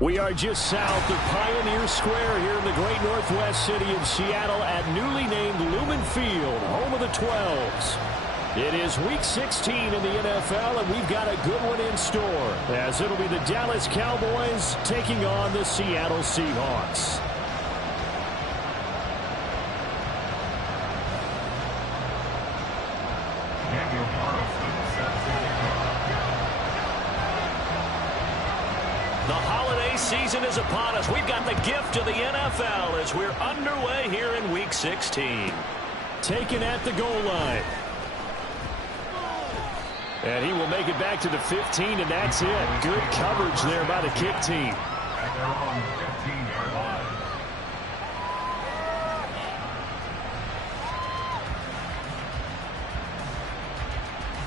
We are just south of Pioneer Square here in the great northwest city of Seattle at newly named Lumen Field, home of the 12s. It is Week 16 in the NFL, and we've got a good one in store, as it'll be the Dallas Cowboys taking on the Seattle Seahawks. The holiday season is upon us. We've got the gift of the NFL as we're underway here in Week 16. Taken at the goal line. And he will make it back to the 15, and that's it. Good coverage there by the kick team. At their own 15-yard line.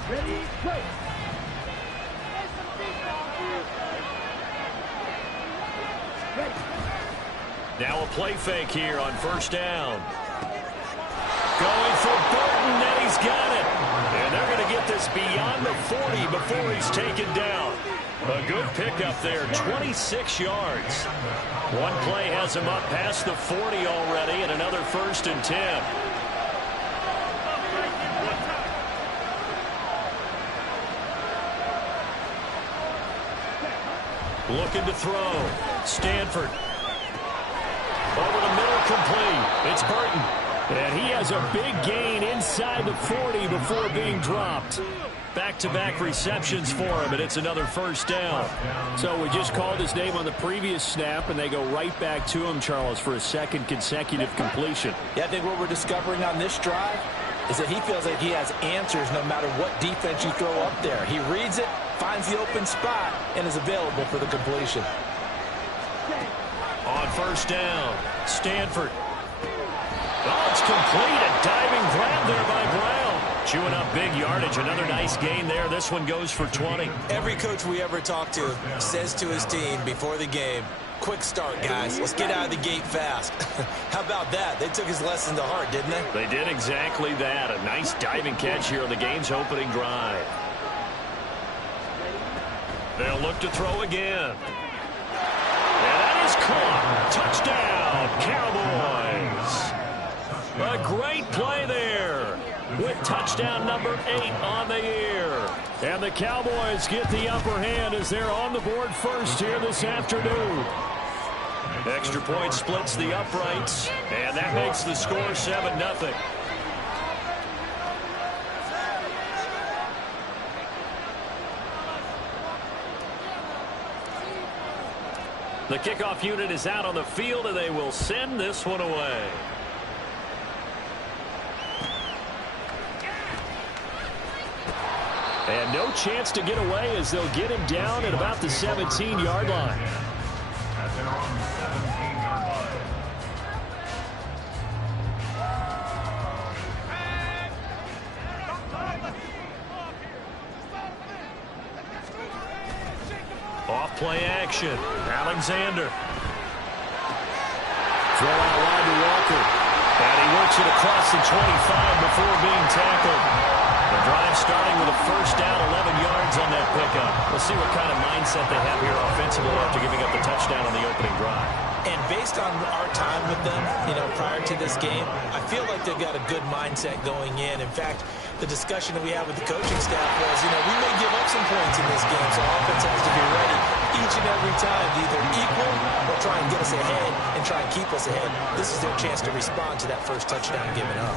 Ready, go! Now a play fake here on first down. Going for Burton, and he's got it. And they're going to get this beyond the 40 before he's taken down. A good pickup there, 26 yards. One play has him up past the 40 already, and another 1st and 10. Looking to throw. Stanford. Over the middle, complete. It's Burton. And he has a big gain inside the 40 before being dropped. Back-to-back receptions for him, and it's another 1st down. So we just called his name on the previous snap, and they go right back to him, Charles, for a second consecutive completion. Yeah, I think what we're discovering on this drive is that he feels like he has answers no matter what defense you throw up there. He reads it, finds the open spot, and is available for the completion. On 1st down, Stanford. Oh, it's complete. A diving grab there by Brown. Chewing up big yardage. Another nice gain there. This one goes for 20. Every coach we ever talk to says to his team before the game, quick start, guys. Let's get out of the gate fast. How about that? They took his lesson to heart, didn't they? They did exactly that. A nice diving catch here on the game's opening drive. They'll look to throw again. And that is caught. Touchdown, Cowboys. A great play there with touchdown number 8 on the year. And the Cowboys get the upper hand as they're on the board first here this afternoon. Extra point splits the uprights, and that makes the score 7-0. The kickoff unit is out on the field, and they will send this one away. And no chance to get away as they'll get him down at about the 17-yard line. At their own 17-yard line. Off play action. Alexander. Throw out wide to Walker. And he works it across the 25 before being tackled. The drive starting with a 1st down, 11 yards on that pickup. We'll see what kind of mindset they have here offensively after giving up the touchdown on the opening drive. And based on our time with them, prior to this game, I feel like they've got a good mindset going in. In fact, the discussion that we had with the coaching staff was, we may give up some points in this game, so our offense has to be ready each and every time to either equal or try and get us ahead and try and keep us ahead. This is their chance to respond to that first touchdown given up.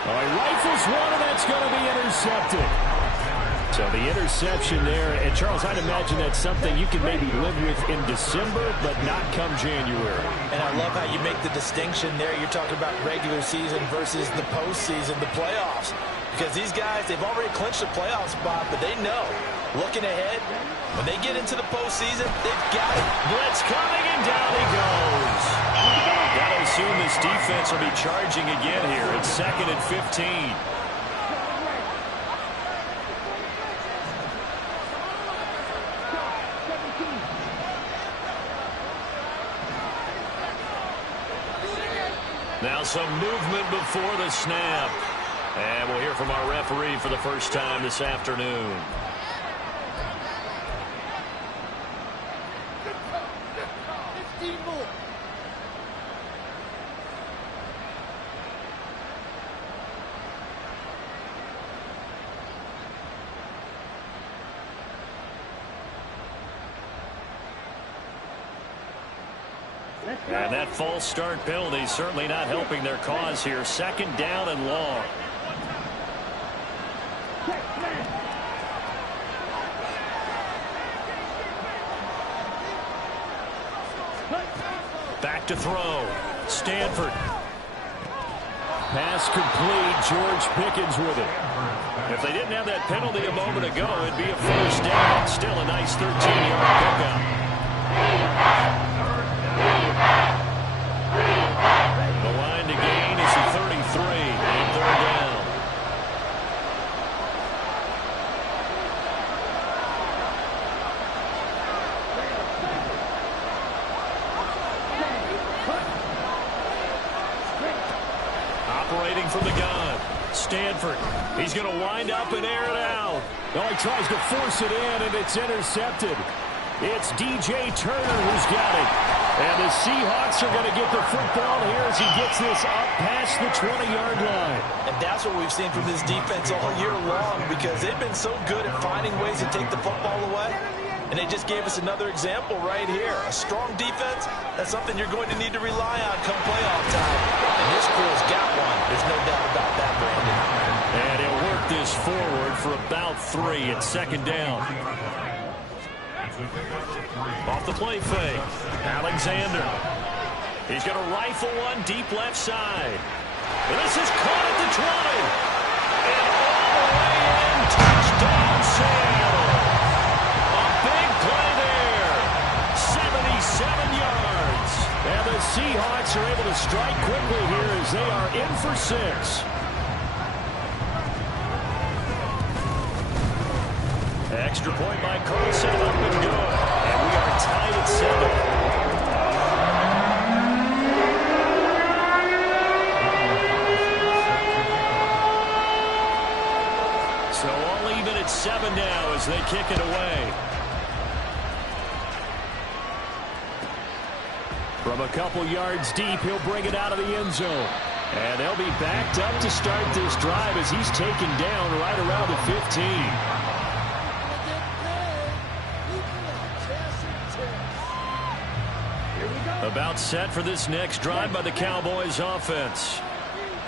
All right, rifles one, and that's going to be intercepted. So the interception there, and Charles, I'd imagine that's something you can maybe live with in December, but not come January. And I love how you make the distinction there. You're talking about regular season versus the postseason, the playoffs. Because these guys, they've already clinched a playoff spot, but they know, looking ahead, when they get into the postseason, they've got it. Blitz coming, and down he goes. Got to assume this defense will be charging again here. It's 2nd and 15. Now some movement before the snap. And we'll hear from our referee for the first time this afternoon. And that false start penalty certainly not helping their cause here. Second down and long. Back to throw. Stanford. Pass complete. George Pickens with it. If they didn't have that penalty a moment ago, it'd be a first down. Still a nice 13-yard pickup. The line to gain is the 33 on third down. Operating from the gun. Stanford. He's going to wind up and air it out. No, he tries to force it in, and it's intercepted. It's DJ Turner who's got it. And the Seahawks are going to get the football here as he gets this up past the 20-yard line. And that's what we've seen from this defense all year long, because they've been so good at finding ways to take the football away. And they just gave us another example right here. A strong defense, that's something you're going to need to rely on come playoff time. And this crew's got one. There's no doubt about that, Brandon. And he'll work this forward for about 3 at second down. Off the play fake. Alexander. He's going to rifle one deep left side. And this is caught at the 20. And all the way in. Touchdown, Seattle. A big play there. 77 yards. And the Seahawks are able to strike quickly here as they are in for 6. Extra point by Carlson, up and good. And we are tied at 7. So all even at 7 now as they kick it away. From a couple yards deep, he'll bring it out of the end zone. And they'll be backed up to start this drive as he's taken down right around the 15. About set for this next drive by the Cowboys offense.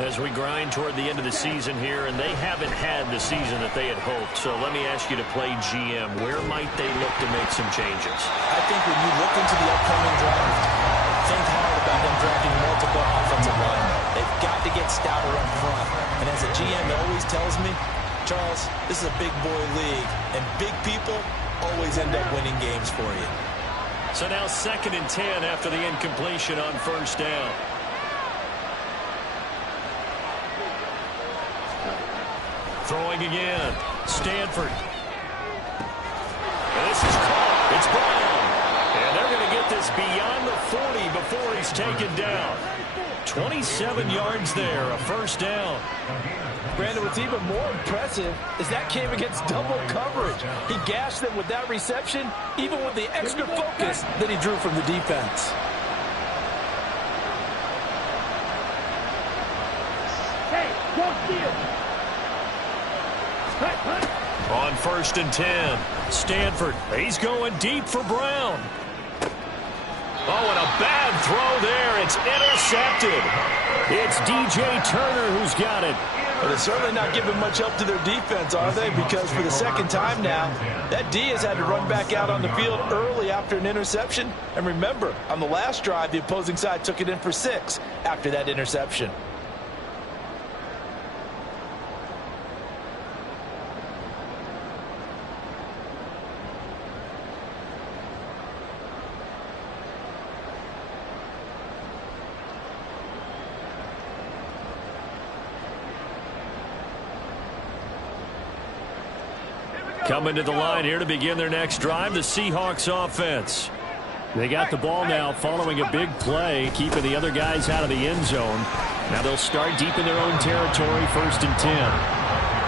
As we grind toward the end of the season here, and they haven't had the season that they had hoped. So let me ask you to play GM. Where might they look to make some changes? I think when you look into the upcoming draft, think hard about them drafting multiple offensive linemen. They've got to get stouter up front. And as a GM, it always tells me, Charles, this is a big boy league, and big people always end up winning games for you. So now 2nd and 10 after the incompletion on first down. Throwing again. Stanford. And this is caught. It's Brown. And they're going to get this beyond the 40 before he's taken down. 27 yards there, a first down. Brandon, what's even more impressive is that came against double coverage. He gashed them with that reception, even with the extra focus that he drew from the defense. Hey, don't steal. On 1st and 10, Stanford. He's going deep for Brown. Oh, and a bad throw there. It's intercepted. It's DJ Turner who's got it. But they're certainly not giving much help to their defense, are they? Because for the second time now, that D has had to run back out on the field early after an interception. And remember, on the last drive, the opposing side took it in for 6 after that interception. Coming to the line here to begin their next drive, the Seahawks offense. They got the ball now following a big play, keeping the other guys out of the end zone. Now they'll start deep in their own territory, 1st and 10.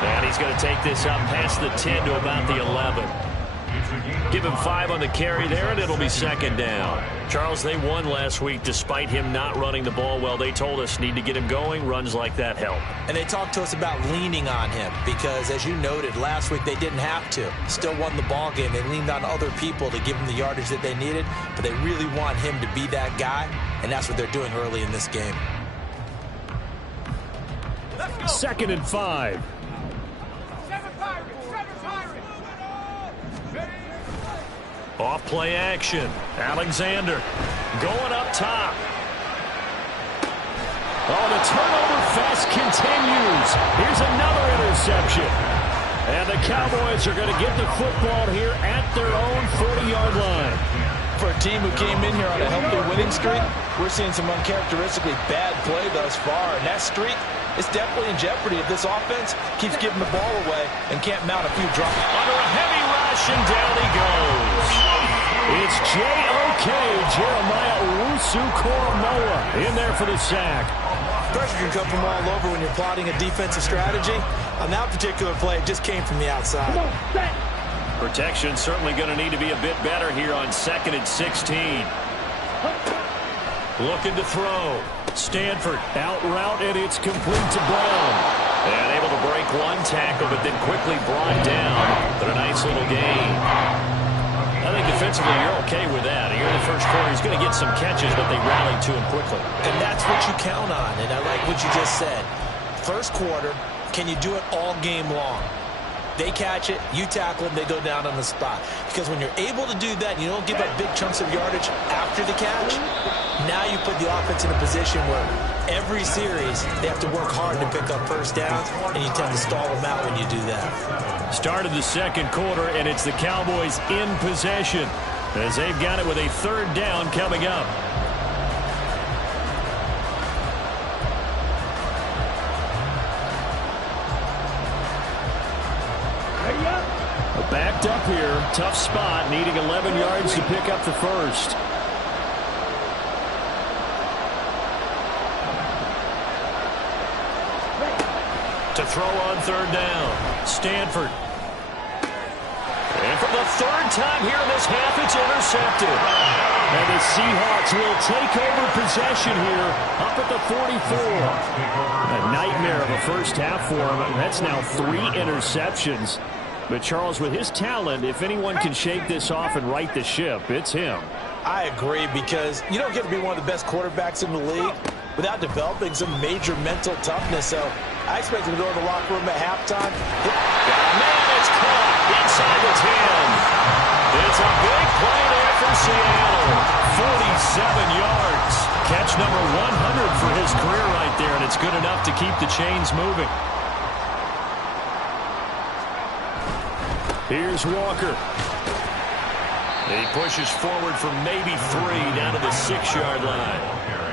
And he's going to take this up past the 10 to about the 11. Give him 5 on the carry there, and it'll be second down. Charles, they won last week despite him not running the ball well. They told us need to get him going. Runs like that help. And they talked to us about leaning on him because, as you noted, last week they didn't have to. Still won the ball game. They leaned on other people to give him the yardage that they needed, but they really want him to be that guy, and that's what they're doing early in this game. 2nd and 5. Off play action. Alexander going up top. Oh, the turnover fest continues. Here's another interception. And the Cowboys are going to get the football here at their own 40-yard line. For a team who came in here on a healthy winning streak, we're seeing some uncharacteristically bad play thus far. And that streak is definitely in jeopardy if this offense keeps giving the ball away and can't mount a few drops. Under a heavy rush, and down he goes. It's J.O.K. Jeremiah Owusu-Koramoah in there for the sack. Pressure can come from all over when you're plotting a defensive strategy. On that particular play, it just came from the outside. Protection certainly going to need to be a bit better here on 2nd and 16. Looking to throw. Stanford out route, and it's complete to Brown. And able to break one tackle, but then quickly brought down. But a nice little gain. I think defensively you're okay with that. Here in the first quarter, he's going to get some catches, but they rallied to him quickly. And that's what you count on, and I like what you just said. First quarter, can you do it all game long? They catch it, you tackle them, they go down on the spot. Because when you're able to do that, and you don't give up big chunks of yardage after the catch, now you put the offense in a position where every series they have to work hard to pick up first downs, and you tend to stall them out when you do that. Start of the second quarter, and it's the Cowboys in possession as they've got it with a 3rd down coming up. Backed up here. Tough spot. Needing 11 yards to pick up the first. To throw on 3rd down. Stanford. And for the 3rd time here in this half, it's intercepted. And the Seahawks will take over possession here up at the 44. A nightmare of a first half for him. That's now 3 interceptions. But Charles, with his talent, if anyone can shake this off and right the ship, it's him. I agree, because you don't get to be one of the best quarterbacks in the league without developing some major mental toughness. So I expect him to go to the locker room at halftime. Man, it's caught inside the 10. It's a big play there for Seattle. 47 yards. Catch number 100 for his career right there, and it's good enough to keep the chains moving. Here's Walker. He pushes forward for maybe 3 down to the 6-yard line.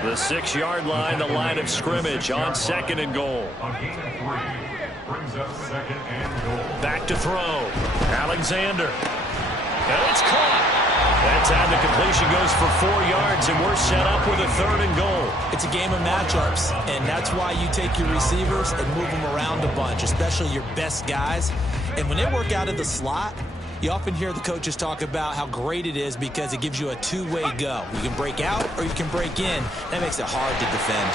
The 6-yard line, the line of scrimmage on 2nd and goal. Brings up 2nd and goal. Back to throw. Alexander. And it's caught. That time the completion goes for 4 yards, and we're set up with a 3rd and goal. It's a game of matchups, and that's why you take your receivers and move them around a bunch, especially your best guys. And when they work out of the slot, you often hear the coaches talk about how great it is because it gives you a two-way go. You can break out or you can break in. That makes it hard to defend.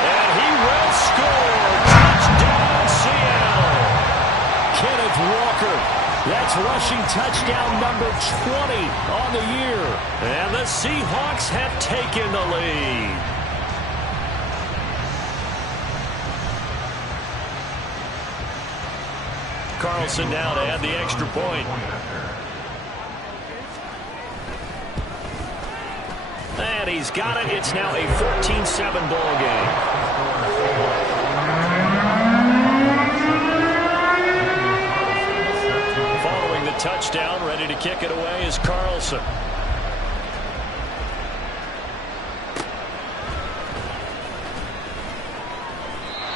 And he will score. Touchdown, Seattle. Kenneth Walker. That's rushing touchdown number 20 on the year. And the Seahawks have taken the lead. Carlson now to add the extra point. And he's got it. It's now a 14-7 ball game. Following the touchdown, ready to kick it away is Carlson.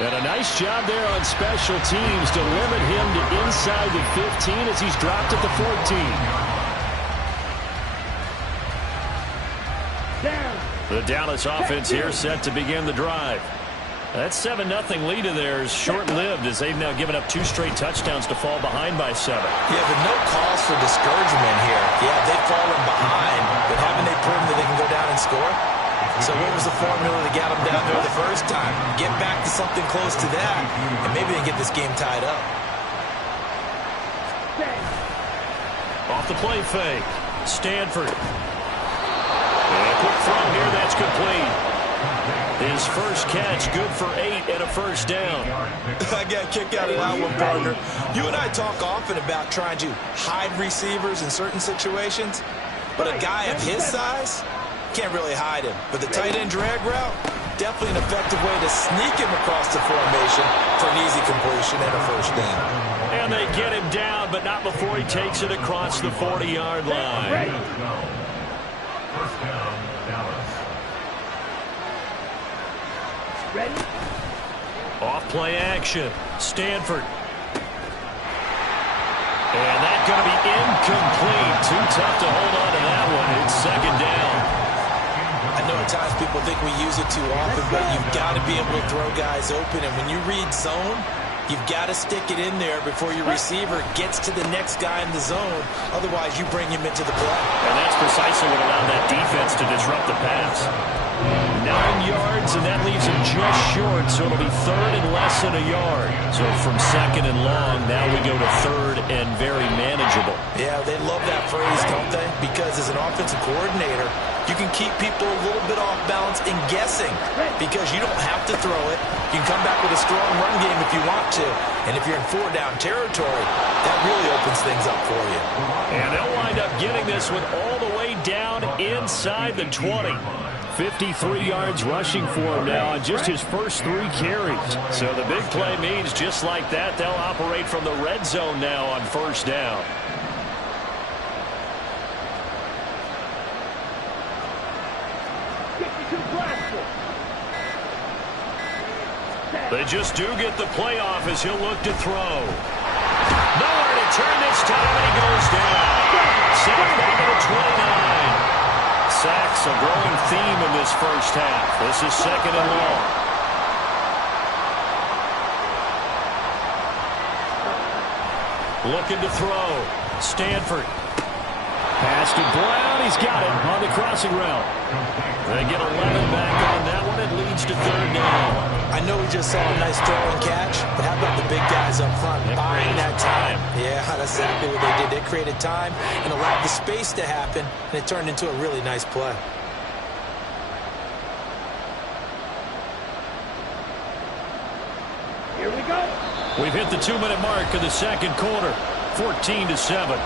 And a nice job there on special teams to limit him to inside the 15 as he's dropped at the 14. The Dallas offense here set to begin the drive. That 7-0 lead of theirs short-lived as they've now given up 2 straight touchdowns to fall behind by 7. Yeah, but no cause for discouragement here. Yeah, they've fallen behind, but haven't they proven that they can go down and score? So what was the formula that got them down there the first time? Get back to something close to that, and maybe they can get this game tied up. Off the play fake. Stanford. And a quick throw here. That's complete. His first catch, good for 8 and a first down. I got a kick out of that one, partner. You and I talk often about trying to hide receivers in certain situations, but a guy of his size can't really hide him. But the tight end drag route, definitely an effective way to sneak him across the formation for an easy completion and a first down. And they get him down, but not before he takes it across the 40-yard line. First down, Dallas. Ready? Off play action. Stanford. And that's going to be incomplete. Too tough to hold on to that one. It's second down. I know at times people think we use it too often, but you've got to be able to throw guys open. And when you read zone, you've got to stick it in there before your receiver gets to the next guy in the zone. Otherwise, you bring him into the play. And that's precisely what allowed that defense to disrupt the pass. 9 yards, and that leaves him just short, so it'll be third and less than a yard. So from second and long, now we go to third and very manageable. Yeah, they love that phrase, don't they? Because as an offensive coordinator, you can keep people a little bit off balance and guessing because you don't have to throw it. You can come back with a strong run game if you want to. And if you're in 4-down territory, that really opens things up for you. And they'll wind up getting this one all the way down inside the 20. 53 yards rushing for him now on just his first 3 carries. So the big play means just like that, they'll operate from the red zone now on first down. They just do get the playoff as he'll look to throw. Nowhere to turn this time, and he goes down. Sacked back at the 29. Sacks a growing theme in this first half. This is second and long. Looking to throw. Stanford. Pass to Brown. He's got it on the crossing route. They get 11 back on that one. It leads to third down. I know we just saw a nice throw and catch, but how about the big guys up front buying that time? Yeah, that's exactly what they did. They created time and allowed the space to happen, and it turned into a really nice play. Here we go. We've hit the 2-minute mark of the second quarter. 14-7.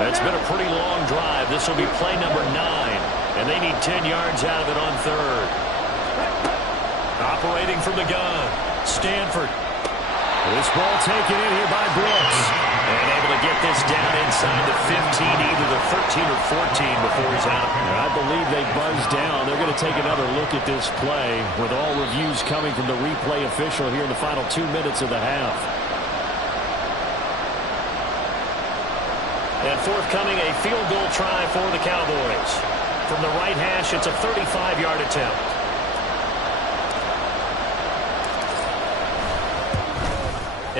It's been a pretty long drive. This will be play number 9, and they need 10 yards out of it on third. Operating from the gun, Stanford. This ball taken in here by Brooks. And able to get this down inside the 15, either the 13 or 14 before he's out. I believe they buzzed down. They're going to take another look at this play with all reviews coming from the replay official here in the final 2 minutes of the half. And forthcoming, a field goal try for the Cowboys. From the right hash, it's a 35-yard attempt.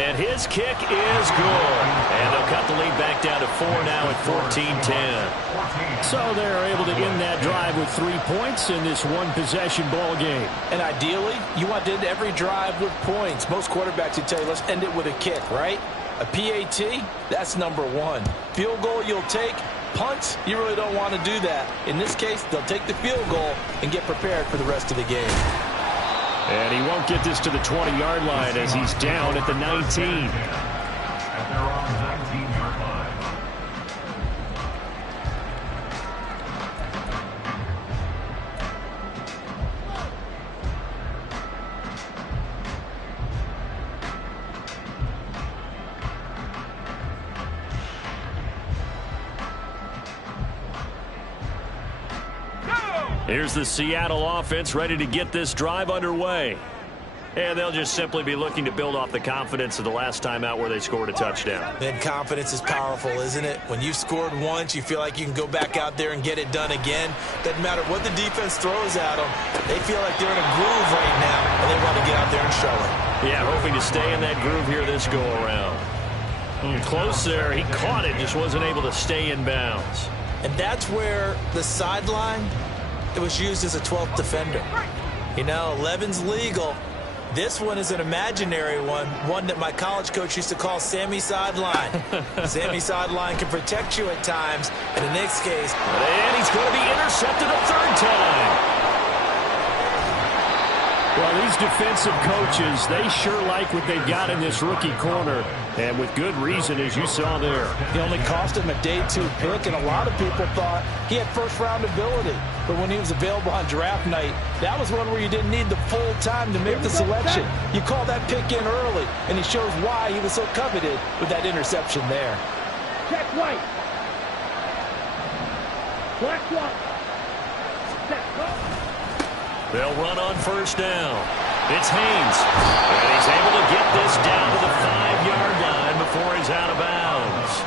And his kick is good. And they'll cut the lead back down to 4 now at 14-10. So they're able to end that drive with 3 points in this one-possession ball game. And ideally, you want to end every drive with points. Most quarterbacks would tell you, let's end it with a kick, right? A PAT, that's number 1. Field goal you'll take. Punts, you really don't want to do that. In this case, they'll take the field goal and get prepared for the rest of the game. And he won't get this to the 20-yard line as he's down at the 19. At their own 19-yard line. Here's the Seattle offense ready to get this drive underway. And they'll just simply be looking to build off the confidence of the last time out where they scored a touchdown. And confidence is powerful, isn't it? When you've scored once, you feel like you can go back out there and get it done again. Doesn't matter what the defense throws at them. They feel like they're in a groove right now, and they want to get out there and show it. Yeah, hoping to stay in that groove here this go-around. Close there. He caught it, just wasn't able to stay in bounds. And that's where the sideline, it was used as a 12th defender. You know, 11's legal. This one is an imaginary one that my college coach used to call Sammy Sideline. Sammy Sideline can protect you at times, and in this case... And he's going to be intercepted a third time. Well, these defensive coaches, they sure like what they've got in this rookie corner, and with good reason, as you saw there. He only cost him a day 2 pick, and a lot of people thought he had first-round ability. But when he was available on draft night, that was one where you didn't need the full time to make the selection. You call that pick in early, and he shows why he was so coveted with that interception there. Check white. Black one. Set up. They'll run on first down. It's Haynes. And he's able to get this down to the 5-yard line before he's out of bounds.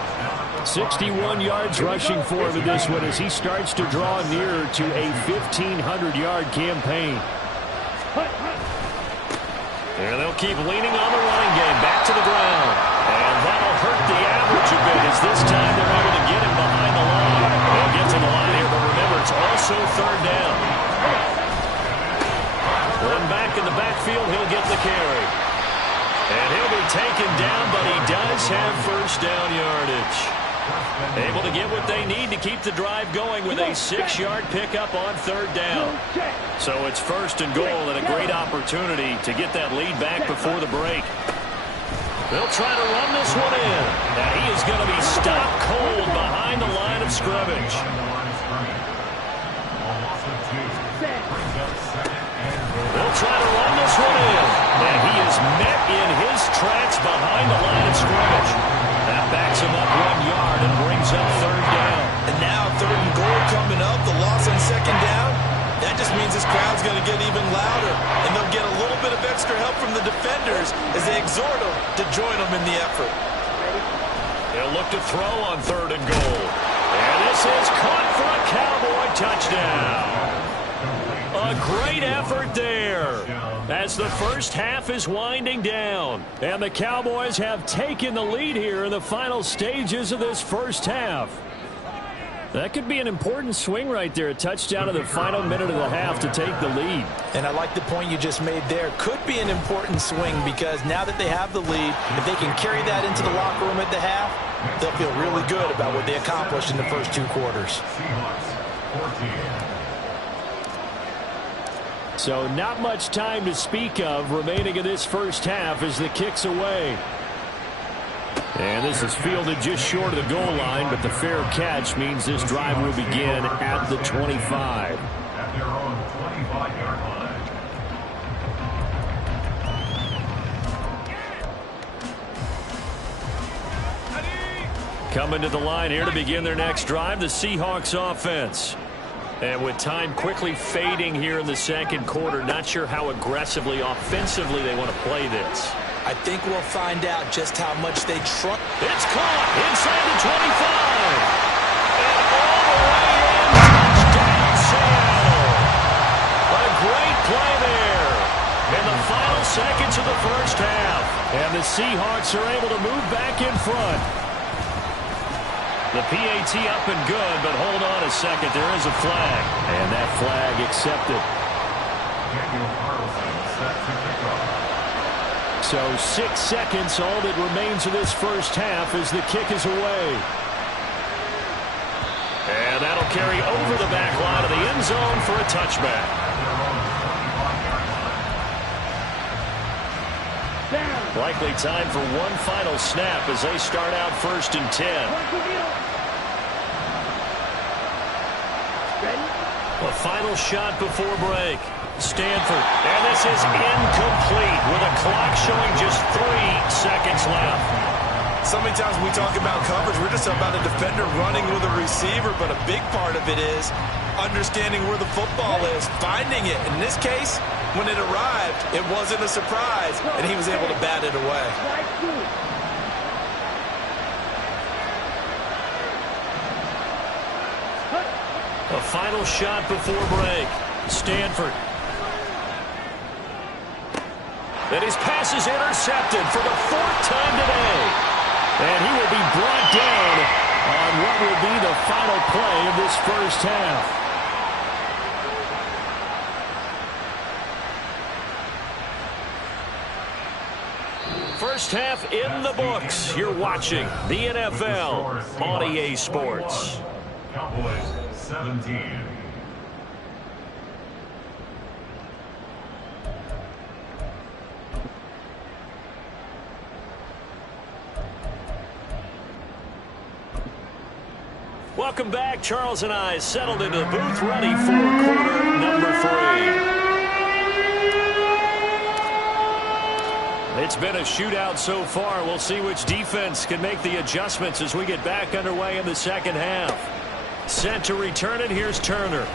61 yards rushing for him in this one as he starts to draw nearer to a 1,500-yard campaign. And they'll keep leaning on the running game back to the ground. And that'll hurt the average a bit as this time they're able to get him behind the line. They'll get to the line here, but remember, it's also third down. One back in the backfield, he'll get the carry. And he'll be taken down, but he does have first down yardage. Able to get what they need to keep the drive going with a 6-yard pickup on third down. So it's first and goal and a great opportunity to get that lead back before the break. They'll try to run this one in. Now he is going to be stopped cold behind the line of scrimmage. They'll try to run this one in. And he is met in his tracks behind the line of scrimmage. That backs him up 1 yard and brings up third down. And now third and goal coming up. The loss on second down. That just means this crowd's going to get even louder. And they'll get a little bit of extra help from the defenders as they exhort them to join them in the effort. They'll look to throw on third and goal. And this is caught for a Cowboy touchdown. A great effort there as the first half is winding down. And the Cowboys have taken the lead here in the final stages of this first half. That could be an important swing right there. A touchdown in the final minute of the half to take the lead. And I like the point you just made there. Could be an important swing because now that they have the lead, if they can carry that into the locker room at the half, they'll feel really good about what they accomplished in the first 2 quarters. So not much time to speak of remaining in this first half as the kick's away. And this is fielded just short of the goal line, but the fair catch means this drive will begin at the 25. At their own 25-yard line. Coming to the line here to begin their next drive, the Seahawks offense. And with time quickly fading here in the second quarter, not sure how aggressively, offensively they want to play this. I think we'll find out just how much they trust. It's caught inside the 25. And all the way in, touchdown Seattle. A great play there in the final seconds of the first half. And the Seahawks are able to move back in front. The PAT up and good, but hold on a second. There is a flag. And that flag accepted. Daniel Carlson set to kick off. So 6 seconds, all that remains of this first half as the kick is away. And that'll carry over the back line of the end zone for a touchback. Likely time for one final snap as they start out first and 10. A final shot before break. Stanford, and this is incomplete with a clock showing just 3 seconds left. So many times when we talk about coverage, we're just about a defender running with a receiver, but a big part of it is understanding where the football is, finding it. In this case, when it arrived, it wasn't a surprise, and he was able to bat it away. A final shot before break. Stanford. And his pass is intercepted for the 4th time today. And he will be brought down on what will be the final play of this first half. First half in the books. You're watching the NFL on EA Sports. Cowboys 17. Welcome back. Charles and I settled into the booth, ready for quarter number 3. It's been a shootout so far. We'll see which defense can make the adjustments as we get back underway in the second half. Set to return it. Here's Turner.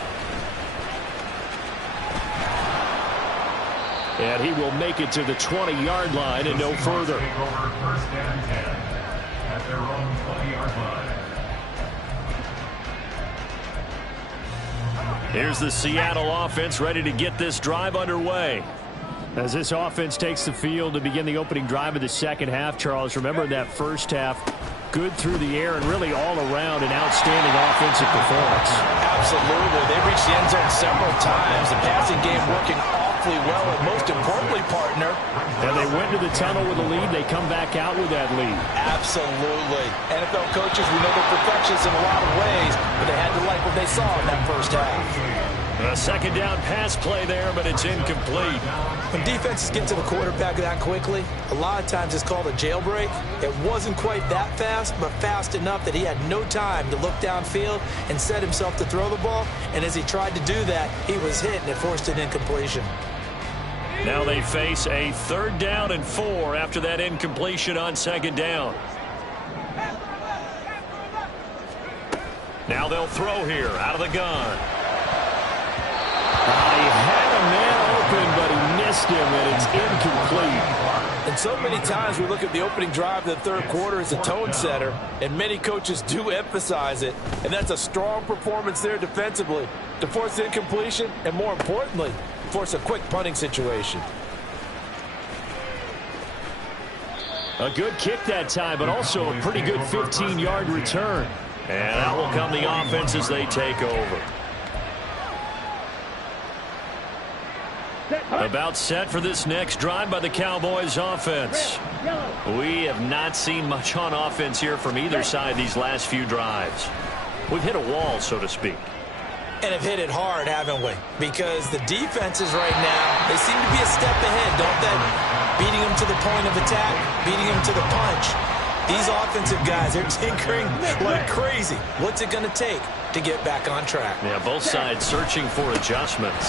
And he will make it to the 20-yard line and no further. Take over 1st and 10 at their own 20-yard line. Here's the Seattle offense ready to get this drive underway. As this offense takes the field to begin the opening drive of the second half, Charles, remember that first half, good through the air and really all around an outstanding offensive performance. Absolutely. They reached the end zone several times. The passing game working awfully well, and most importantly, partner. And they went to the tunnel with a lead. They come back out with that lead. Absolutely. NFL coaches, we know they're perfectionists in a lot of ways, but they had to like what they saw in that first half. A second down pass play there, but it's incomplete. When defenses get to the quarterback that quickly, a lot of times it's called a jailbreak. It wasn't quite that fast, but fast enough that he had no time to look downfield and set himself to throw the ball. And as he tried to do that, he was hit, and it forced an incompletion. Now they face a 3rd down and 4 after that incompletion on 2nd down. Now they'll throw here out of the gun. He had a man open, but he missed him, and it's incomplete. And so many times we look at the opening drive of the third quarter as a tone setter, and many coaches do emphasize it. And that's a strong performance there defensively to force incompletion and, more importantly, force a quick punting situation. A good kick that time, but also a pretty good 15-yard return. And out will come the offense as they take over. About set for this next drive by the Cowboys offense. We have not seen much on offense here from either side these last few drives. We've hit a wall, so to speak. And have hit it hard, haven't we? Because the defenses right now, they seem to be a step ahead, don't they? Beating them to the point of attack, beating them to the punch. These offensive guys are tinkering like crazy. What's it going to take to get back on track? Yeah, both sides searching for adjustments.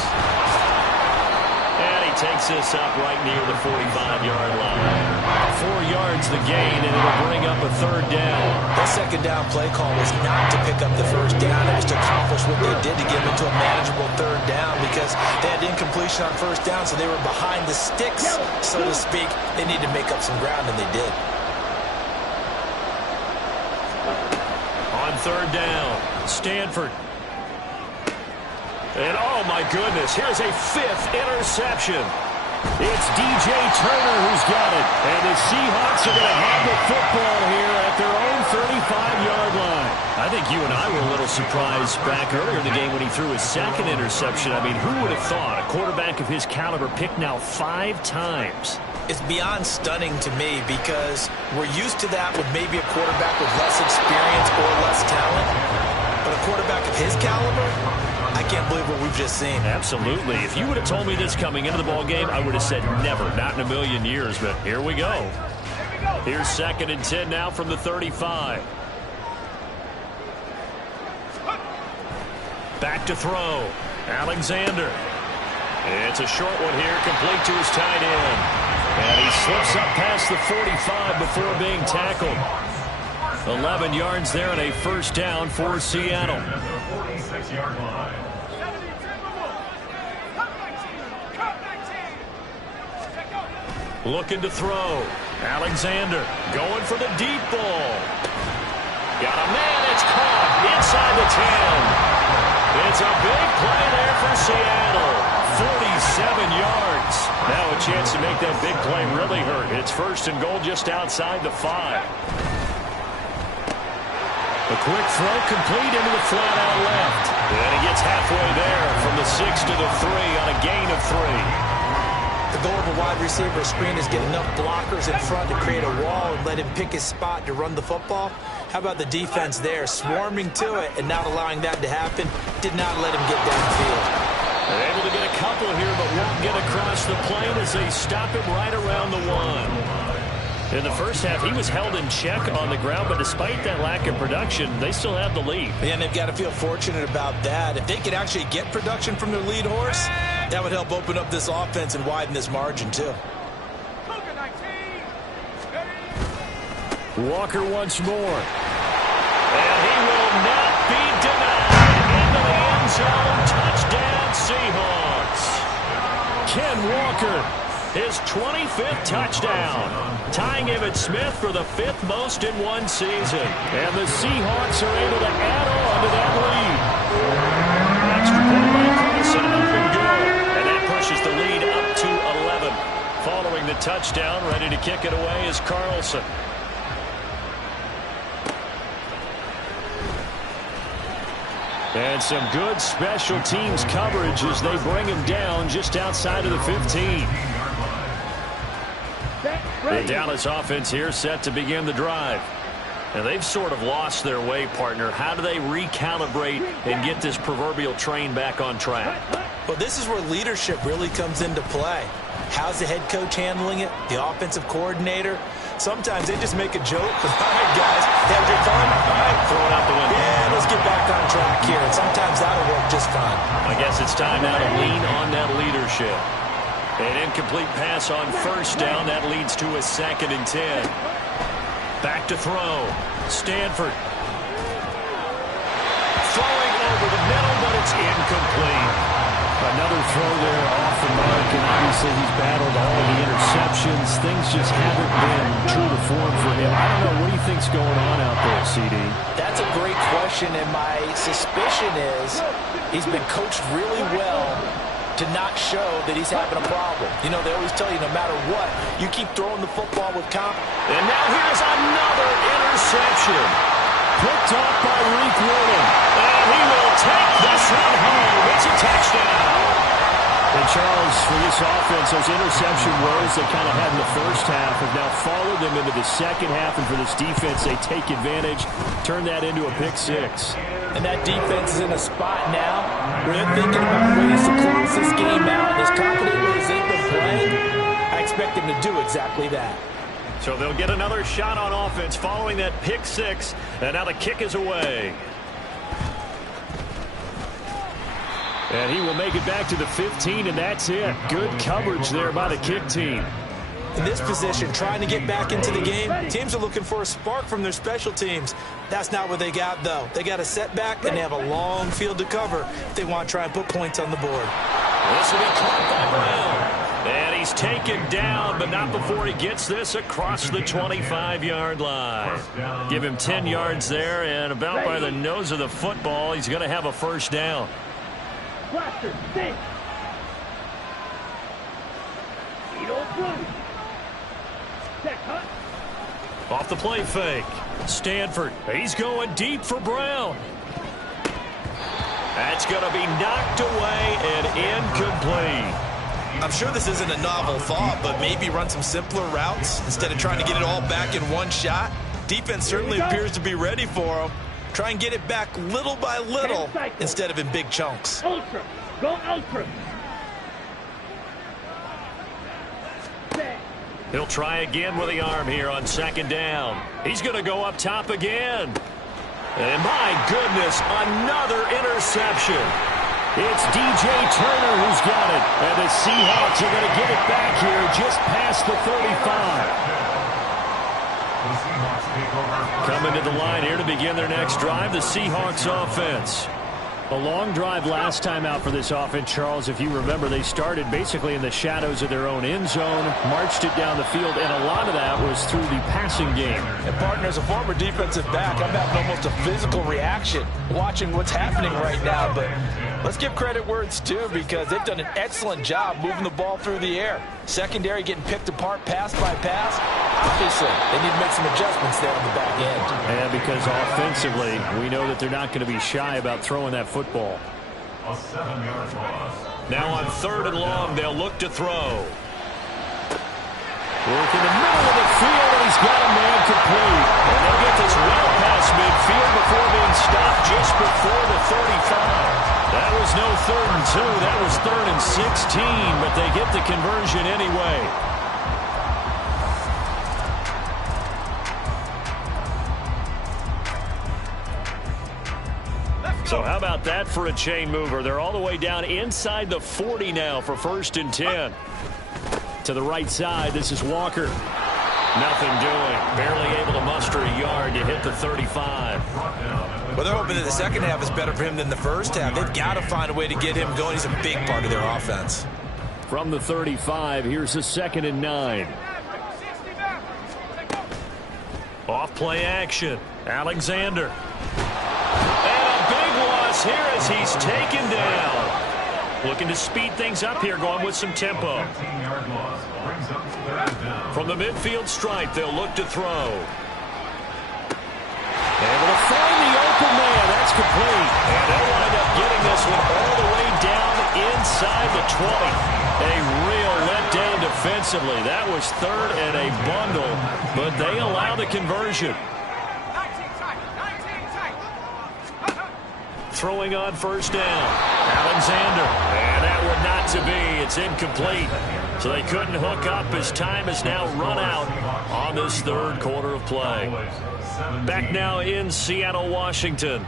And he takes this up right near the 45-yard line. 4 yards the gain, and it'll bring up a 3rd down. That second down play call was not to pick up the first down. It was to accomplish what they did to get them into a manageable 3rd down because they had incompletion on first down, so they were behind the sticks, so to speak. They needed to make up some ground, and they did. On 3rd down, Stanford. And oh my goodness, here's a 5th interception. It's DJ Turner who's got it. And the Seahawks are going to have the football here at their own 35-yard line. I think you and I were a little surprised back earlier in the game when he threw his 2nd interception. I mean, who would have thought a quarterback of his caliber picked now 5 times? It's beyond stunning to me because we're used to that with maybe a quarterback with less experience or less talent. But a quarterback of his caliber, I can't believe what we've just seen. Absolutely. If you would have told me this coming into the ball game, I would have said never, not in a million years. But here we go. Here's 2nd and 10 now from the 35. Back to throw. Alexander. It's a short one here, complete to his tight end. And he slips up past the 45 before being tackled. 11 yards there and a first down for Seattle. At the 46-yard line. Looking to throw. Alexander going for the deep ball. Got a man. It's caught inside the 10. It's a big play there for Seattle. 47 yards. Now a chance to make that big play really hurt. It's first and goal just outside the 5. A quick throw complete into the flat out left. And he gets halfway there from the 6 to the 3 on a gain of 3. The goal of a wide receiver screen is get enough blockers in front to create a wall and let him pick his spot to run the football. How about the defense there, swarming to it and not allowing that to happen? Did not let him get downfield. They're able to get a couple here, but won't get across the plane as they stop him right around the 1. In the first half, he was held in check on the ground, but despite that lack of production, they still have the lead. And they've got to feel fortunate about that. If they could actually get production from their lead horse, that would help open up this offense and widen this margin, too. Walker once more. And he will not be denied. Into the end zone. Touchdown, Seahawks. Ken Walker, his 25th touchdown, tying Emmitt Smith for the 5th most in one season. And the Seahawks are able to add on to that lead. Extra point by Carlson, up and good. And that pushes the lead up to 11. Following the touchdown, ready to kick it away is Carlson. And some good special teams coverage as they bring him down just outside of the 15. The Dallas offense here set to begin the drive. And they've sort of lost their way, partner. How do they recalibrate and get this proverbial train back on track? Well, this is where leadership really comes into play. How's the head coach handling it? The offensive coordinator? Sometimes they just make a joke. All right, guys, have your fun? All right, throw it out the window. Yeah, let's get back on track here. And sometimes that'll work just fine. I guess it's time now to lean on that leadership. An incomplete pass on first down. That leads to a 2nd and 10. Back to throw. Stanford. Throwing over the middle, but it's incomplete. Another throw there off the mark, and obviously he's battled all of the interceptions. Things just haven't been true to form for him. I don't know. What do you think's going on out there, CD? That's a great question, and my suspicion is he's been coached really well to not show that he's having a problem. You know, they always tell you no matter what, you keep throwing the football with confidence. And now here's another interception. Picked off by Reek William. And he will take this one home. It's a touchdown. And Charles, for this offense, those interception woes they kind of had in the first half have now followed them into the second half. And for this defense, they take advantage, turn that into a pick 6. And that defense is in a spot now where they're thinking about ways to close this game out. As confidently as they've been playing, I expect them to do exactly that. So they'll get another shot on offense following that pick 6. And now the kick is away. And he will make it back to the 15, and that's it. Good coverage there by the kick team. In this position, trying to get back into the game, teams are looking for a spark from their special teams. That's not what they got, though. They got a setback, and they have a long field to cover if they want to try and put points on the board. This will be caught by Brown. And he's taken down, but not before he gets this across the 25-yard line. Give him 10 yards there, and about by the nose of the football, he's going to have a first down. Blaster, stay. Off the play fake. Stanford, he's going deep for Brown. That's going to be knocked away and incomplete. I'm sure this isn't a novel thought, but maybe run some simpler routes instead of trying to get it all back in one shot. Defense certainly appears to be ready for him. Try and get it back little by little instead of in big chunks. Ultra. Go ultra. He'll try again with the arm here on 2nd down. He's going to go up top again. And my goodness, another interception. It's DJ Turner who's got it. And the Seahawks are going to get it back here just past the 35. Coming to the line here to begin their next drive, the Seahawks offense. A long drive last time out for this offense, Charles. If you remember, they started basically in the shadows of their own end zone, marched it down the field, and a lot of that was through the passing game. And, partner, as a former defensive back, I'm having almost a physical reaction watching what's happening right now. But let's give credit where it's due, because they've done an excellent job moving the ball through the air. Secondary getting picked apart pass by pass. Obviously, they need to make some adjustments there on the back end. And because offensively, we know that they're not going to be shy about throwing that football. A 7-yard loss. Now on 3rd and long, they'll look to throw. Work in the middle of the field, and he's got a man complete. And they'll get this well past midfield before being stopped just before the 35. That was no 3rd and 2. That was 3rd and 16, but they get the conversion anyway. So how about that for a chain mover? They're all the way down inside the 40 now for 1st and 10. To the right side, this is Walker. Nothing doing. Barely able to muster a yard to hit the 35. Well, they're hoping that the second half is better for him than the first half. They've got to find a way to get him going. He's a big part of their offense. From the 35, here's the 2nd and 9. Off play action. Alexander. Here as he's taken down. Looking to speed things up here, going with some tempo. From the midfield stripe, they'll look to throw. Able to find the open man. That's complete. And they'll wind up getting this one all the way down inside the 20. A real letdown defensively. That was 3rd and a bundle, but they allow the conversion. Throwing on 1st down. Alexander. And that one not to be. It's incomplete. So they couldn't hook up as time has now run out on this 3rd quarter of play. Back now in Seattle, Washington.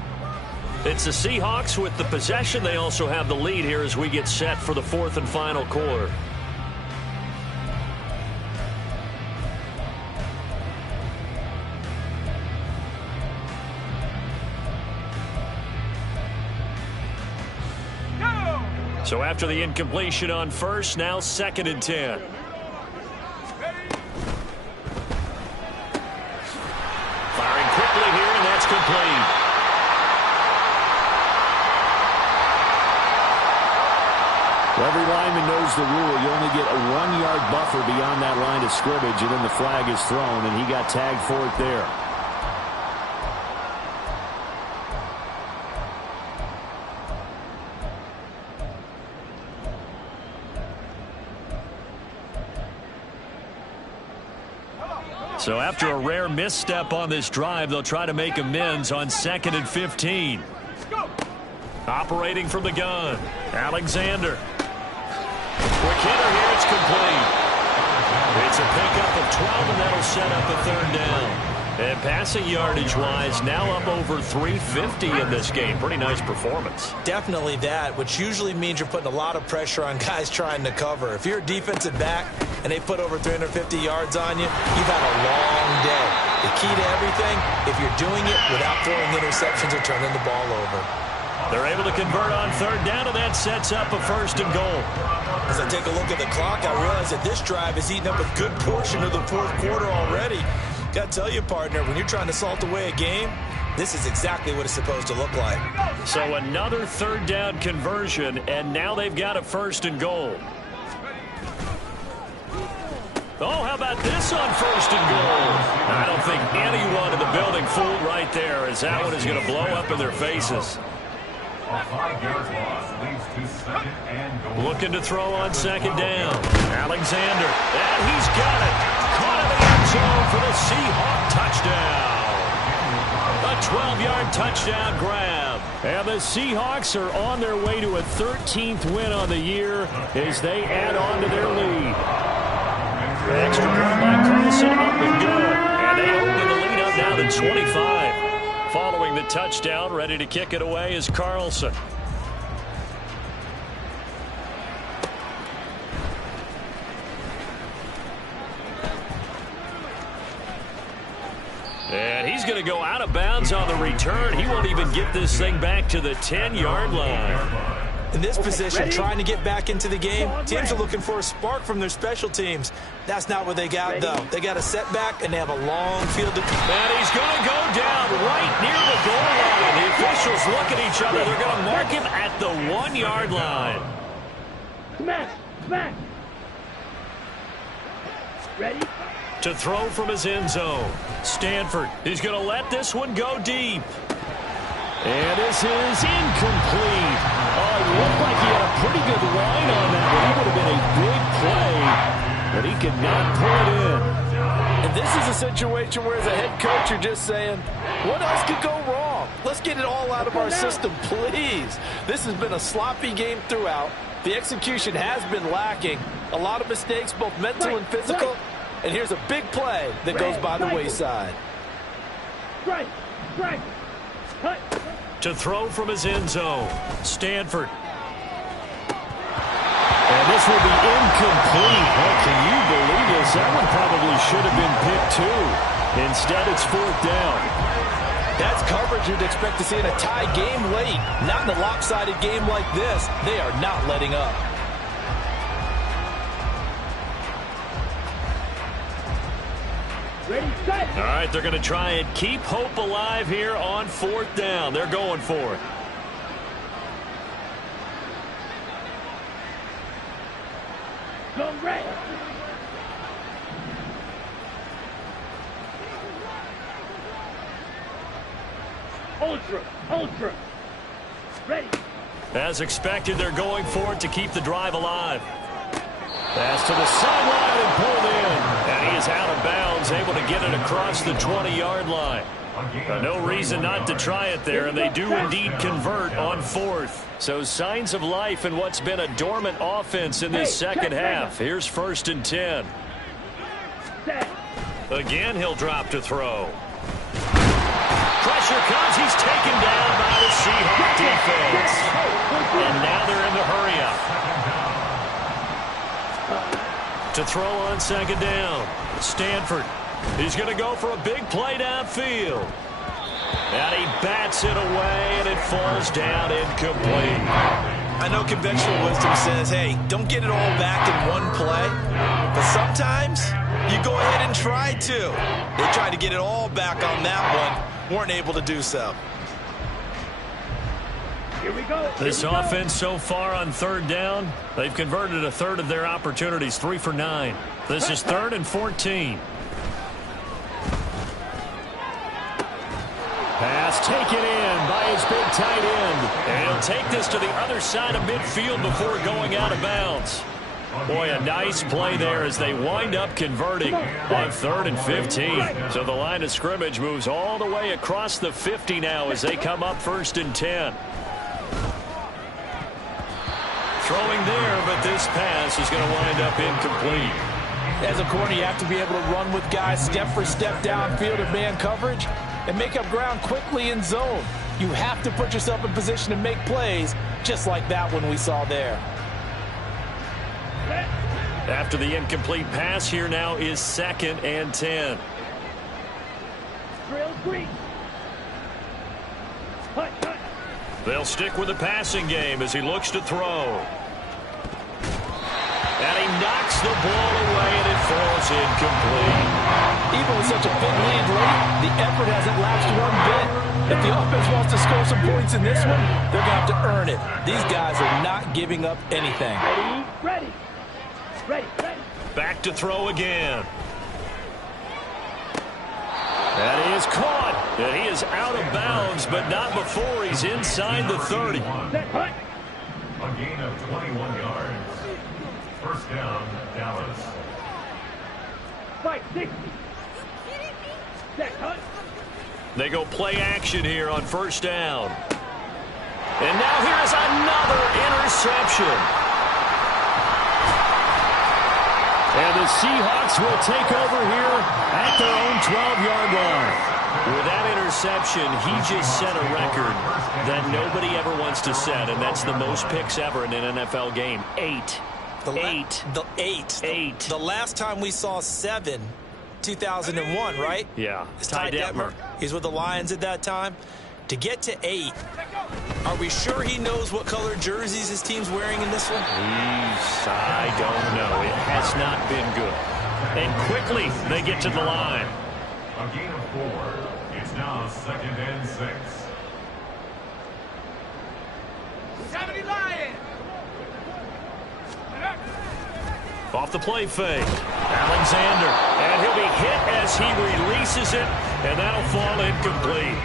It's the Seahawks with the possession. They also have the lead here as we get set for the 4th and final quarter. So after the incompletion on 1st, now 2nd and 10. Firing quickly here, and that's complete. Well, every lineman knows the rule. You only get a 1-yard buffer beyond that line of scrimmage, and then the flag is thrown, and he got tagged for it there. So after a rare misstep on this drive, they'll try to make amends on 2nd and 15. Operating from the gun, Alexander. Quick hitter here, it's complete. It's a pickup of 12, and that'll set up a 3rd down. And passing yardage-wise, now up over 350 in this game. Pretty nice performance. Definitely that, which usually means you're putting a lot of pressure on guys trying to cover. If you're a defensive back and they put over 350 yards on you, you've had a long day. The key to everything, if you're doing it without throwing interceptions or turning the ball over. They're able to convert on 3rd down, and that sets up a 1st and goal. As I take a look at the clock, I realize that this drive has eaten up a good portion of the 4th quarter already. Got to tell you, partner, when you're trying to salt away a game, this is exactly what it's supposed to look like. So another 3rd down conversion, and now they've got a 1st and goal. Oh, how about this on 1st and goal? I don't think anyone in the building fooled right there, as that one is going to blow up in their faces. A 5-yard loss leads to 2nd and goal. Looking to throw on 2nd down. Alexander, and he's got it. Caught in the end zone for the Seahawk touchdown. A 12-yard touchdown grab. And the Seahawks are on their way to a 13th win on the year as they add on to their lead. Extra point by Carlson, up and good. And they open the lead up now to 25. Following the touchdown, ready to kick it away is Carlson. he's going to go out of bounds on the return. He won't even get this thing back to the 10-yard line. In this position, ready? trying to get back into the game, teams are looking for a spark from their special teams. That's not what they got, though. They got a setback, and they have a long field to... And he's going to go down right near the goal line. The officials look at each other. They're going to mark him at the 1-yard line. Smash! Smash! Ready? To throw from his end zone. Stanford, he's going to let this one go deep. And this is incomplete. Oh, it looked like he had a pretty good line on that, but that would have been a big play, but he could not pull it in. And this is a situation where, as a head coach, you're just saying, what else could go wrong? Let's get it all out of our system, please. This has been a sloppy game throughout. The execution has been lacking. A lot of mistakes, both mental and physical. And here's a big play that goes by the wayside. Strike! Strike! Cut! To throw from his end zone. Stanford. And this will be incomplete. Oh, can you believe this? That one probably should have been picked too. Instead, it's 4th down. That's coverage you'd expect to see in a tie game late. Not in a lopsided game like this. They are not letting up. Ready, set! All right, they're going to try and keep hope alive here on 4th down. They're going for it. Go red! Ultra! Ultra! Ready! As expected, they're going for it to keep the drive alive. Pass to the sideline and pulled in. And he is out of bounds, able to get it across the 20-yard line. No reason not to try it there, and they do indeed convert on 4th. So signs of life in what's been a dormant offense in this second half. Here's 1st and 10. Set! Again, he'll drop to throw. Pressure comes. He's taken down by the Seahawks defense. And now they're in the hurry-up. To throw on 2nd down. Stanford. He's going to go for a big play downfield. And he bats it away, and it falls down incomplete. I know conventional wisdom says, hey, don't get it all back in one play. But sometimes you go ahead and try to. They tried to get it all back on that one. Weren't able to do so. Here we go! This offense so far on 3rd down, they've converted a third of their opportunities, 3 for 9. This is 3rd and 14. Pass taken in by his big tight end. And he'll take this to the other side of midfield before going out of bounds. Boy, a nice play there as they wind up converting on 3rd and 15. So the line of scrimmage moves all the way across the 50 now as they come up 1st and 10. Throwing there, but this pass is going to wind up incomplete. As a corner, you have to be able to run with guys step for step downfield in man coverage and make up ground quickly in zone. You have to put yourself in position to make plays just like that one we saw there. After the incomplete pass, here now is 2nd and 10. Drill green! Hut, hut! They'll stick with the passing game as he looks to throw. And he knocks the ball away, and it falls incomplete. Even with such a big lead late, the effort hasn't lapsed one bit. If the offense wants to score some points in this one, they're going to have to earn it. These guys are not giving up anything. Ready, ready! Ready, ready! Back to throw again. And he is caught. And he is out of bounds, but not before he's inside the 30. Set, hut! A gain of 21 yards. 1st down, Dallas. 560! Set, hut! They go play action here on 1st down. And now here's another interception. And the Seahawks will take over here at their own 12-yard line. With that interception, he just set a record that nobody ever wants to set, and that's the most picks ever in an NFL game. 8. The last time we saw 7 2001, right? Yeah, It's Ty Detmer. He's with the Lions at that time. To get to 8, are we sure he knows what color jerseys his team's wearing in this one? I don't know. It has not been good. And quickly, they get to the line. A gain of 4. It's now 2nd and 6. 70 Lions! Off the play fake. Alexander. And he'll be hit as he releases it, and that'll fall incomplete.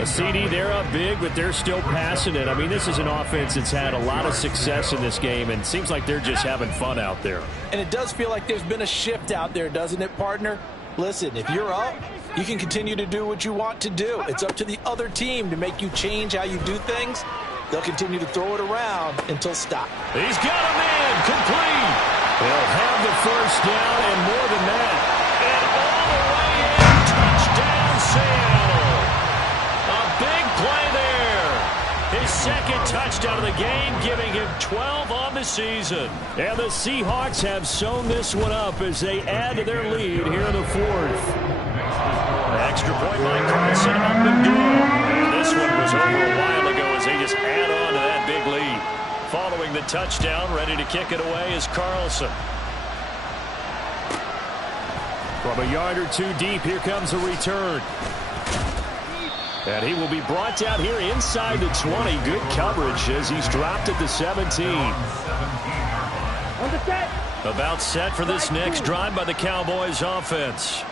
A CD, they're up big, but they're still passing it. I mean, this is an offense that's had a lot of success in this game, and it seems like they're just having fun out there. And it does feel like there's been a shift out there, doesn't it, partner? Listen, if you're up, you can continue to do what you want to do. It's up to the other team to make you change how you do things. They'll continue to throw it around until stop. He's got a man complete. They'll have the first down and more than that. And all the way in, touchdown Seattle. A big play there. His second touchdown of the game, giving him 12 on the season. And the Seahawks have sewn this one up as they add to their lead here in the 4th. Extra point by Carlson, up and good. And this one was over a while ago as they just add on to that big lead. Following the touchdown, ready to kick it away is Carlson. From a yard or two deep, here comes a return. And he will be brought down here inside the 20. Good coverage as he's dropped at the 17. On the set! About set for this next drive by the Cowboys offense.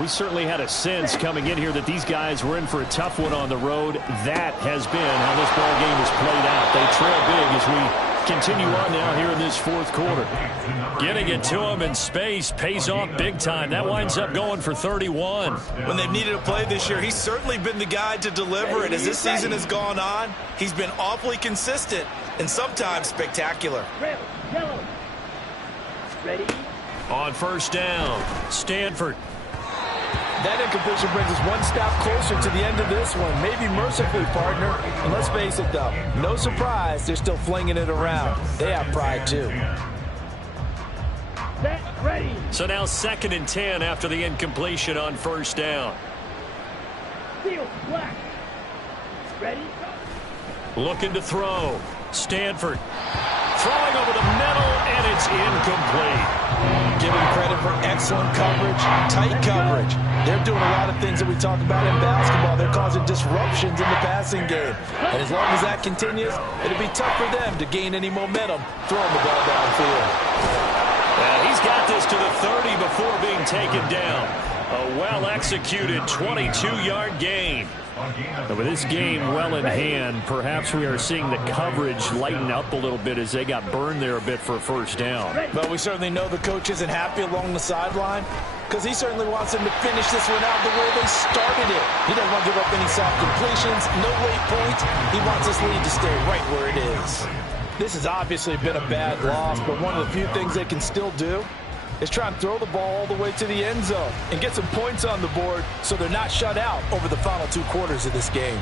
We certainly had a sense coming in here that these guys were in for a tough one on the road. That has been how this ball game has played out. They trail big as we continue on now here in this 4th quarter. Getting it to him in space pays off big time. That winds up going for 31. When they've needed a play this year, he's certainly been the guy to deliver it. As this season has gone on, he's been awfully consistent and sometimes spectacular. Red, yellow. Ready? On first down, Stanford. That incompletion brings us one step closer to the end of this one. Maybe mercifully, partner. And let's face it, though, no surprise, they're still flinging it around. They have pride, too. Set, ready. So now 2nd and 10 after the incompletion on first down. Field, black. Ready? Looking to throw. Stanford. Throwing over the middle, and it's incomplete. Give him credit for excellent coverage, tight coverage. They're doing a lot of things that we talk about in basketball. They're causing disruptions in the passing game. And as long as that continues, it'll be tough for them to gain any momentum throwing the ball downfield. He's got this to the 30 before being taken down. A well-executed 22-yard gain. And with this game well in hand, perhaps we are seeing the coverage lighten up a little bit as they got burned there a bit for a first down. But we certainly know the coach isn't happy along the sideline because he certainly wants them to finish this one out the way they started it. He doesn't want to give up any soft completions, no late points. He wants this lead to stay right where it is. This has obviously been a bad loss, but one of the few things they can still do is try and throw the ball all the way to the end zone and get some points on the board so they're not shut out over the final 2 quarters of this game.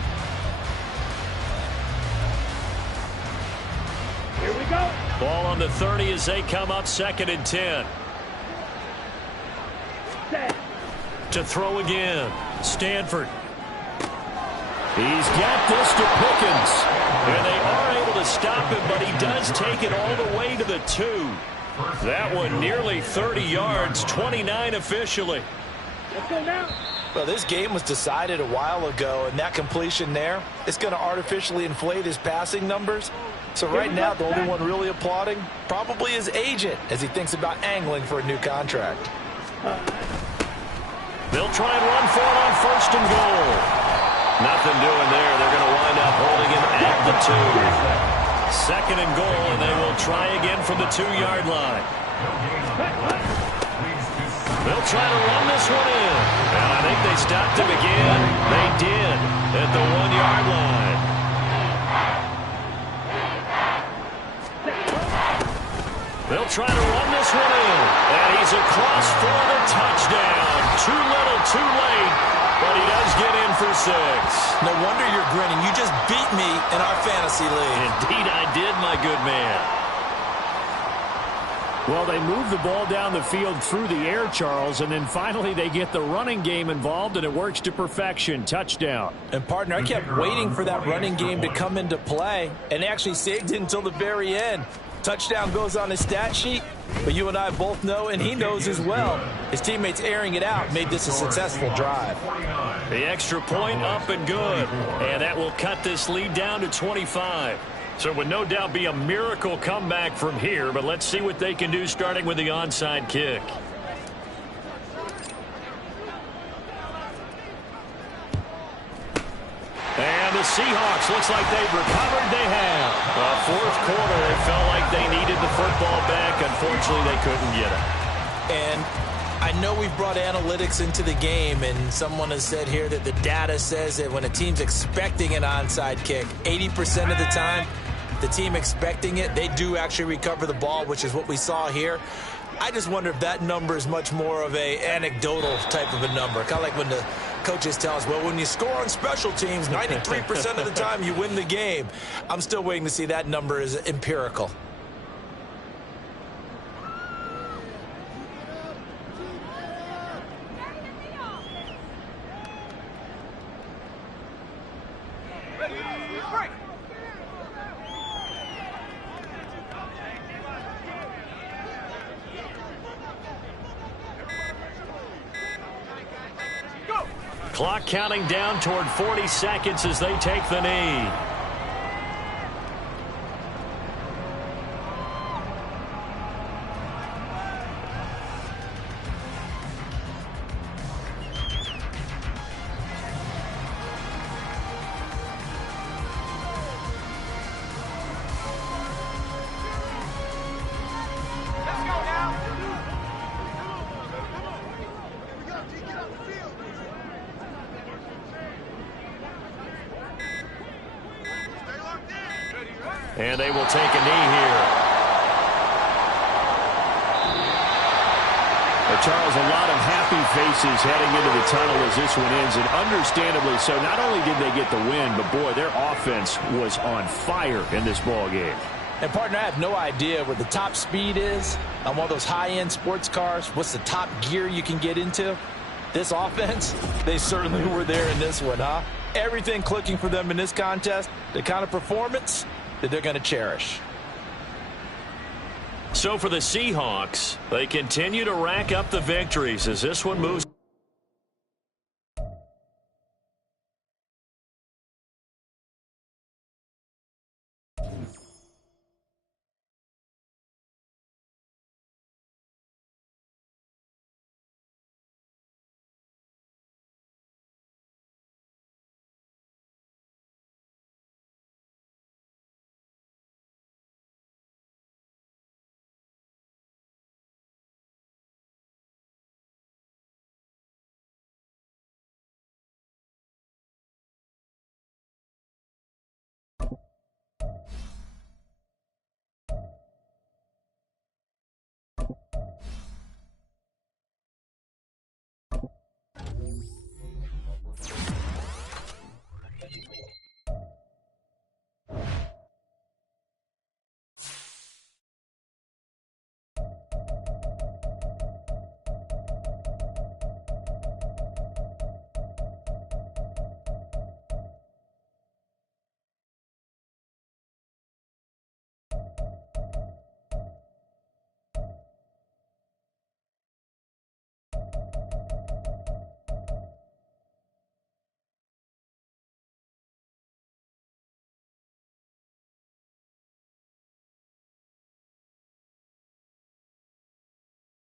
Here we go. Ball on the 30 as they come up 2nd and 10. Set. To throw again. Stanford. He's got this to Pickens. And they are able to stop him, but he does take it all the way to the 2. That one nearly 30 yards, 29 officially. Let's go now. Well, this game was decided a while ago, and that completion there is going to artificially inflate his passing numbers. So right now, the only one really applauding probably his agent as he thinks about angling for a new contract. They'll try and run for it on 1st and goal. Nothing doing there. They're going to wind up holding him at the 2. 2nd and goal, and they will try again from the 2-yard line. They'll try to run this one in. And I think they stopped him again. They did at the 1-yard line. They'll try to run this one in. And he's across for the touchdown. Too little, too late. But he does get in for 6. No wonder you're grinning. You just beat me in our fantasy league. Indeed I did, my good man. Well, they move the ball down the field through the air, Charles, and then finally they get the running game involved, and it works to perfection. Touchdown. And, partner, I kept waiting for that running game to come into play, and actually saved it until the very end. Touchdown goes on his stat sheet, but you and I both know, and he knows as well, his teammates airing it out made this a successful drive. The extra point up and good, and that will cut this lead down to 25. So it would no doubt be a miracle comeback from here, but let's see what they can do starting with the onside kick. And the Seahawks, looks like they've recovered. They have. Fourth quarter, they felt like they needed the football back. Unfortunately, they couldn't get it. And I know we've brought analytics into the game, and someone has said here that the data says that when a team's expecting an onside kick, 80% of the time, the team expecting it, they do actually recover the ball, which is what we saw here. I just wonder if that number is much more of a anecdotal type of a number. Kind of like when the coaches tell us, well, when you score on special teams, 93% of the time you win the game. I'm still waiting to see that number is empirical. Clock counting down toward 40 seconds as they take the knee. And they will take a knee here. But Charles, a lot of happy faces heading into the tunnel as this one ends, and understandably so. Not only did they get the win, but boy, their offense was on fire in this ball game. And, partner, I have no idea what the top speed is on one of those high-end sports cars. What's the top gear you can get into? This offense, they certainly were there in this one, huh? Everything clicking for them in this contest, the kind of performance that they're going to cherish. So for the Seahawks, they continue to rack up the victories as this one moves.